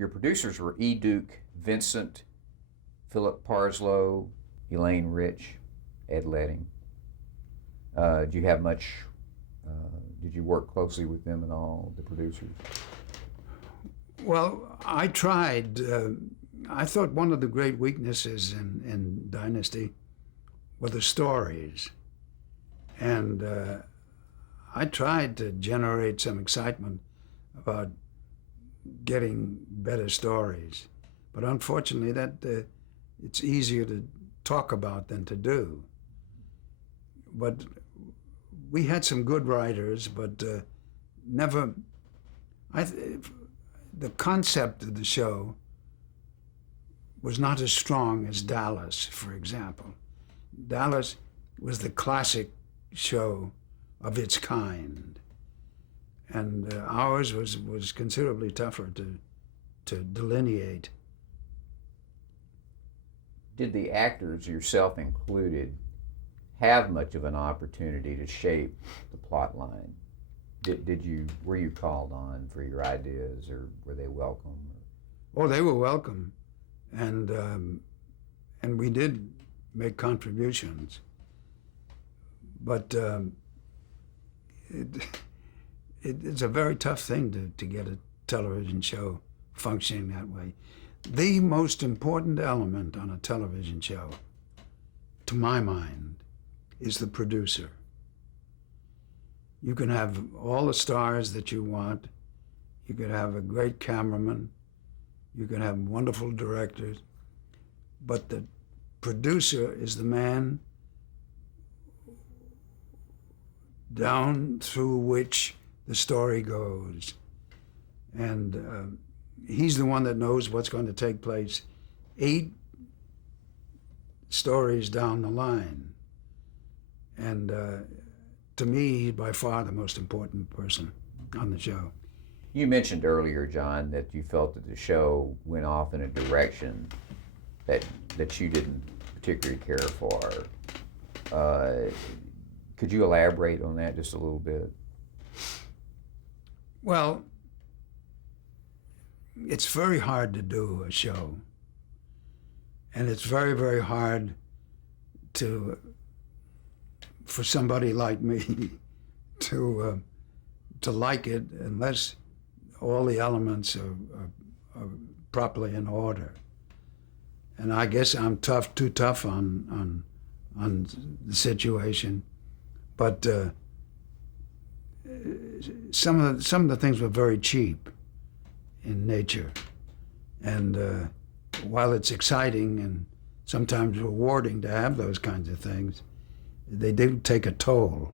your producers were E. Duke, Vincent, Philip Parslow, Elaine Rich, Ed Letting. Do you have much? Did you work closely with them at all, the producers? Well, I tried. I thought one of the great weaknesses in Dynasty were the stories. And I tried to generate some excitement about getting better stories. But unfortunately, it's easier to talk about than to do. But we had some good writers, but never. The concept of the show was not as strong as Dallas, for example. Dallas was the classic show of its kind, and ours was considerably tougher to delineate. Did the actors, yourself included, have much of an opportunity to shape the plot line? Were you called on for your ideas, or were they welcome? Oh, they were welcome, and we did make contributions. But it's a very tough thing to get a television show functioning that way. The most important element on a television show, to my mind, is the producer. You can have all the stars that you want. You could have a great cameraman. You can have wonderful directors. But the producer is the man down through which the story goes. And he's the one that knows what's going to take place 8 stories down the line. And to me, he's by far the most important person on the show. You mentioned earlier, John, that you felt that the show went off in a direction that you didn't particularly care for. Could you elaborate on that just a little bit? Well, it's very hard to do a show. And it's very, very hard for somebody like me to like it unless all the elements are properly in order. And I guess I'm too tough on the situation. But some of the things were very cheap in nature. And while it's exciting and sometimes rewarding to have those kinds of things, they do take a toll.